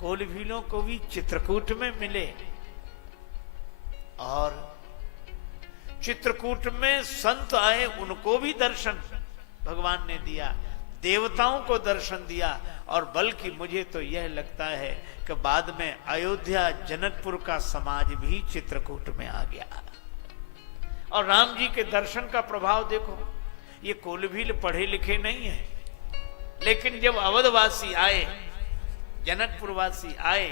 कोलभीलों को भी चित्रकूट में मिले और चित्रकूट में संत आए, उनको भी दर्शन भगवान ने दिया, देवताओं को दर्शन दिया। और बल्कि मुझे तो यह लगता है कि बाद में अयोध्या जनकपुर का समाज भी चित्रकूट में आ गया। और राम जी के दर्शन का प्रभाव देखो, ये कोलभील पढ़े लिखे नहीं है, लेकिन जब अवधवासी आए, जनकपुरवासी आए,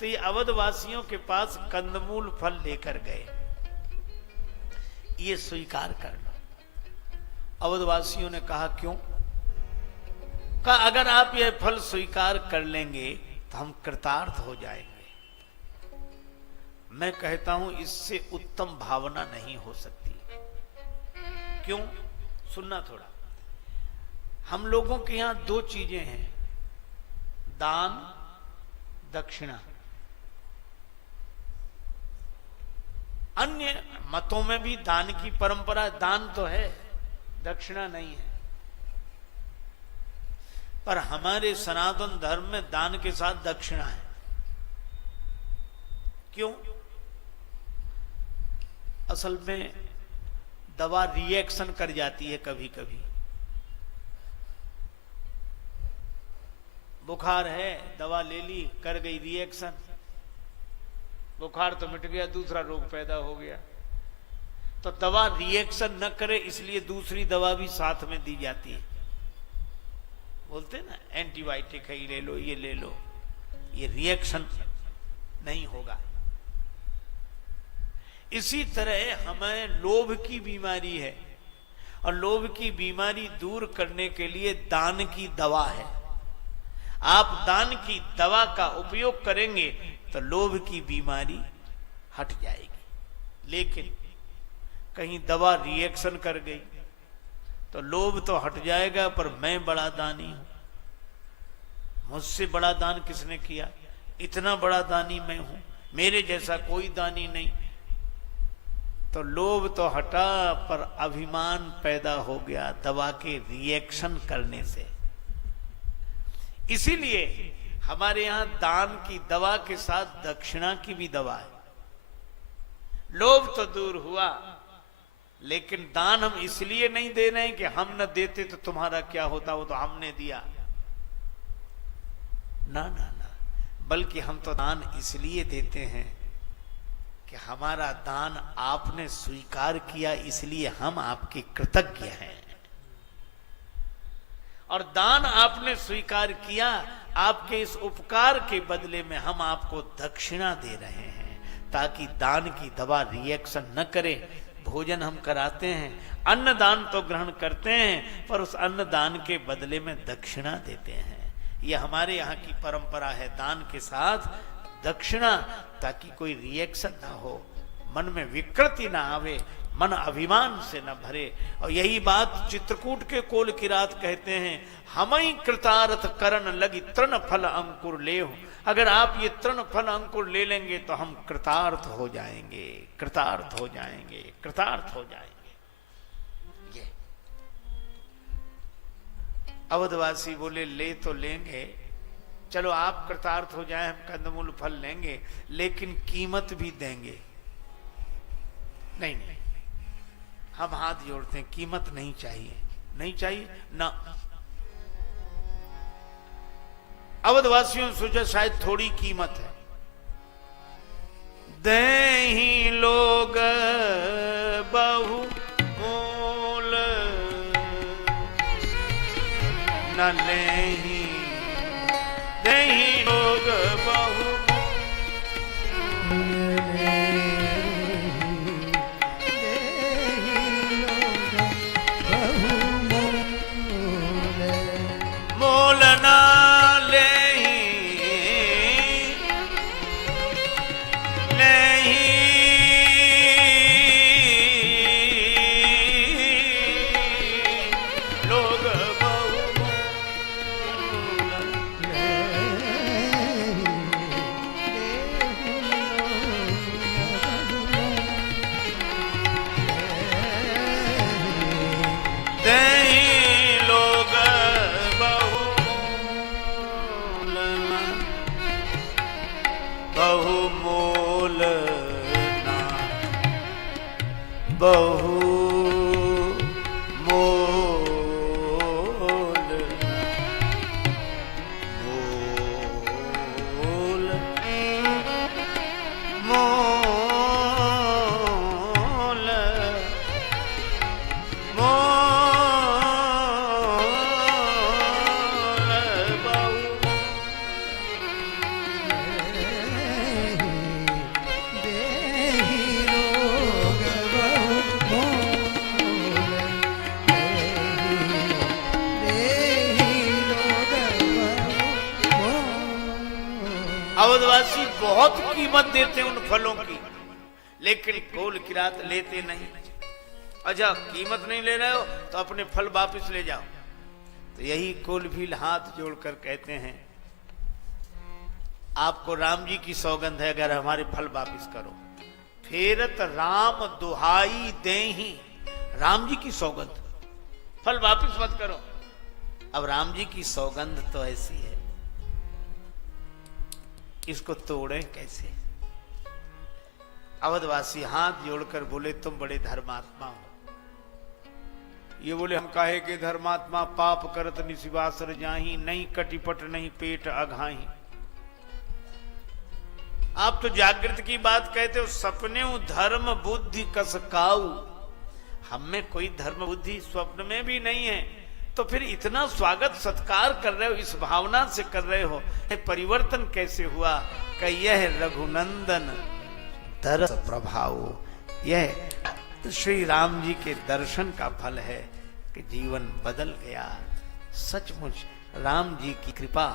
तो ये अवधवासियों के पास कंदमूल फल लेकर गए, ये स्वीकार कर लो। अवधवासियों ने कहा क्यों? कहा अगर आप यह फल स्वीकार कर लेंगे तो हम कृतार्थ हो जाएंगे। मैं कहता हूं इससे उत्तम भावना नहीं हो सकती। क्यों? सुनना थोड़ा। हम लोगों के यहां दो चीजें हैं, दान, दक्षिणा। अन्य मतों में भी दान की परंपरा, दान तो है, दक्षिणा नहीं है। पर हमारे सनातन धर्म में दान के साथ दक्षिणा है। क्यों? असल में दवा रिएक्शन कर जाती है कभी कभी। बुखार है, दवा ले ली, कर गई रिएक्शन, बुखार तो मिट गया, दूसरा रोग पैदा हो गया। तो दवा रिएक्शन न करे इसलिए दूसरी दवा भी साथ में दी जाती है। बोलते ना एंटीबायोटिक है, ये ले लो, ये ले लो, ये रिएक्शन नहीं होगा। इसी तरह हमें लोभ की बीमारी है, और लोभ की बीमारी दूर करने के लिए दान की दवा है। आप दान की दवा का उपयोग करेंगे तो लोभ की बीमारी हट जाएगी। लेकिन कहीं दवा रिएक्शन कर गई तो लोभ तो हट जाएगा, पर मैं बड़ा दानी हूं, मुझसे बड़ा दान किसने किया, इतना बड़ा दानी मैं हूं, मेरे जैसा कोई दानी नहीं। तो लोभ तो हटा, पर अभिमान पैदा हो गया दवा के रिएक्शन करने से। इसीलिए हमारे यहां दान की दवा के साथ दक्षिणा की भी दवा है। लोभ तो दूर हुआ, लेकिन दान हम इसलिए नहीं दे रहे हैं कि हम न देते तो तुम्हारा क्या होता, वो तो हमने दिया। ना ना ना, बल्कि हम तो दान इसलिए देते हैं कि हमारा दान आपने स्वीकार किया, इसलिए हम आपके कृतज्ञ हैं। और दान आपने स्वीकार किया, आपके इस उपकार के बदले में हम आपको दक्षिणा दे रहे हैं, ताकि दान की दवा रिएक्शन न करे। भोजन हम कराते हैं, अन्न दान तो ग्रहण करते हैं, पर उस अन्न दान के बदले में दक्षिणा देते हैं। यह हमारे यहाँ की परंपरा है, दान के साथ दक्षिणा, ताकि कोई रिएक्शन ना हो, मन में विकृति ना आवे, मन अभिमान से न भरे। और यही बात चित्रकूट के कोल किरात कहते हैं, हमई कृतार्थ करन लगी तृण फल अंकुर लेहु। अगर आप ये तृण फल अंकुर ले लेंगे तो हम कृतार्थ हो जाएंगे, कृतार्थ हो जाएंगे, कृतार्थ हो जाएंगे। ये अवधवासी बोले ले तो लेंगे, चलो आप कृतार्थ हो जाए, हम कंदमूल फल लेंगे, लेकिन कीमत भी देंगे। नहीं नहीं, हम हाथ जोड़ते हैं, कीमत नहीं चाहिए, नहीं चाहिए ना। अवधवासियों ने सोचा शायद थोड़ी कीमत है, देही लोग बहु मूल न लेही, देही लोग बहु बहु मोल ना बहु मोल मोल मोल अवधवासी बहुत कीमत देते हैं उन फलों की, लेकिन कोल किरात लेते नहीं। अच्छा, कीमत नहीं ले रहे हो तो अपने फल वापस ले जाओ। तो यही कोलभील हाथ जोड़कर कहते हैं, आपको राम जी की सौगंध है, अगर हमारे फल वापस करो। फेरत राम दुहाई देहि, राम जी की सौगंध, फल वापस मत करो। अब राम जी की सौगंध तो ऐसी है, इसको तोड़े कैसे? अवधवासी हाथ जोड़कर बोले, तुम बड़े धर्मात्मा हो। ये बोले, हम काहे के धर्मात्मा, पाप करत निशिवासर जाही, नहीं कटिपट नहीं पेट अघाही। आप तो जागृत की बात कहते हो, सपने धर्म बुद्धि कस काऊ। हम में कोई धर्म बुद्धि स्वप्न में भी नहीं है, तो फिर इतना स्वागत सत्कार कर रहे हो, इस भावना से कर रहे हो, परिवर्तन कैसे हुआ? कि यह रघुनंदन दरस प्रभाव, यह श्री राम जी के दर्शन का फल है कि जीवन बदल गया। सचमुच राम जी की कृपा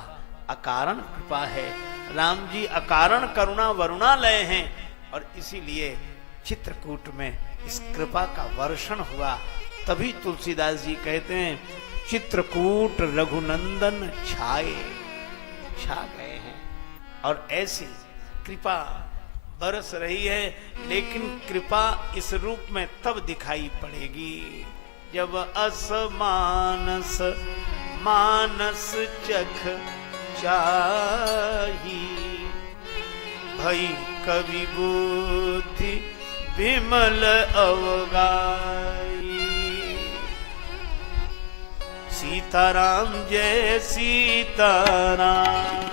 अकारण कृपा है। राम जी अकारण करुणा वरुणालय हैं, और इसीलिए चित्रकूट में इस कृपा का वर्षण हुआ। तभी तुलसीदास जी कहते हैं, चित्रकूट रघुनंदन छाए, छा गए हैं। और ऐसी कृपा बरस रही है, लेकिन कृपा इस रूप में तब दिखाई पड़ेगी जब असमानस मानस चख चाही, भई कवि बुद्धि विमल अवगाई। सीताराम जय सीताराम,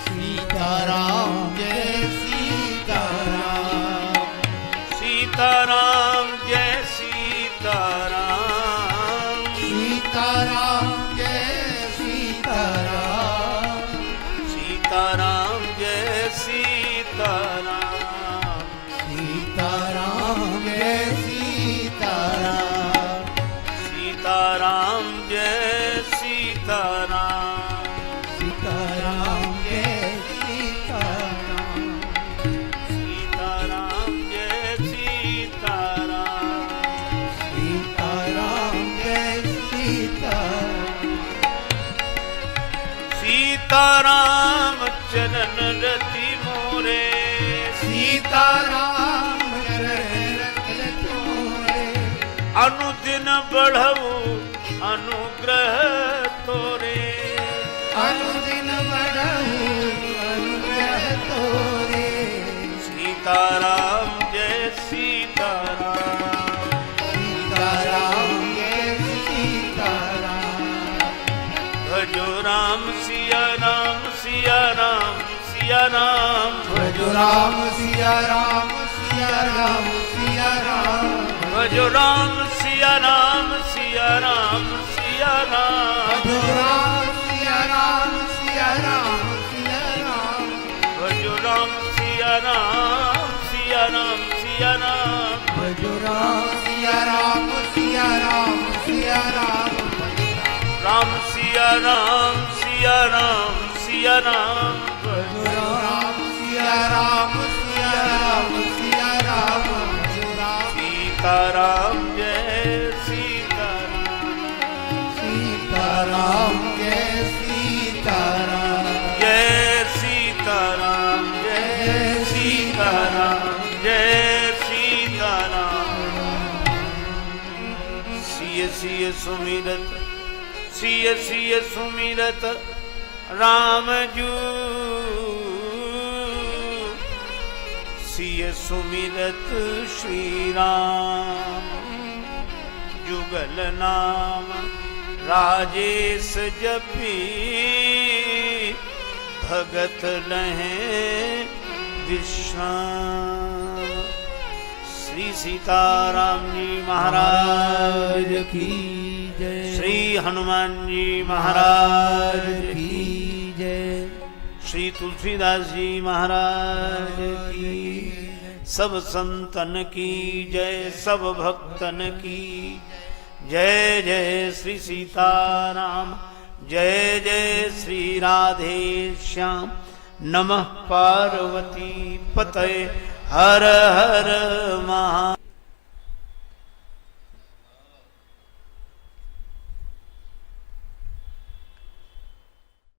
सीताराम जय सीताराम, सीताराम जय सीताराम, सीताराम जय सीताराम, सीताराम जय सीताराम, सीताराम जय सीताराम, सीताराम जय सीताराम, सीताराम जय सीताराम, सीताराम जय सीताराम, सीताराम जय सीताराम, सीताराम चरण रति मोरे, सीताराम चरण तोरे, अनुदिन बढ़ऊ अनुग्रह तोरे, अनुदिन बढ़ऊ अनुग्रह तोरे। सीताराम जय सीताराम, सीताराम जय सीताराम, भजो राम सिया राम सिया राम सिया राम, भजो राम सिया राम सिया राम सिया राम, भजो राम सिया राम सिया राम सिया राम, भजो राम सिया राम सिया राम सिया राम, भजो राम सिया राम सिया राम सिया राम, भजो राम सिया राम सिया राम सिया राम, राम सिया राम सिया राम सिया राम, भजो राम सिया राम सिया राम सिया राम, भजो राम सीताराम जय सीताराम, सीताराम जय सीताराम, जय सीताराम जय सीताराम जय सीताराम। सिय सिय सुमिरत सिय सिय सुमिरत राम जू सिय सुमिरत श्री राम, जुगल नाम राजेश जपी, भगत लहें विश्राम। श्री सीताराम जी महाराज की जय, श्री हनुमान जी महाराज की जय, श्री तुलसीदास जी महाराज की, सब संतन की जय, सब भक्तन की जय। जय श्री सीताराम, जय जय श्री राधे श्याम। नमः पार्वती पतये, हर हर महा।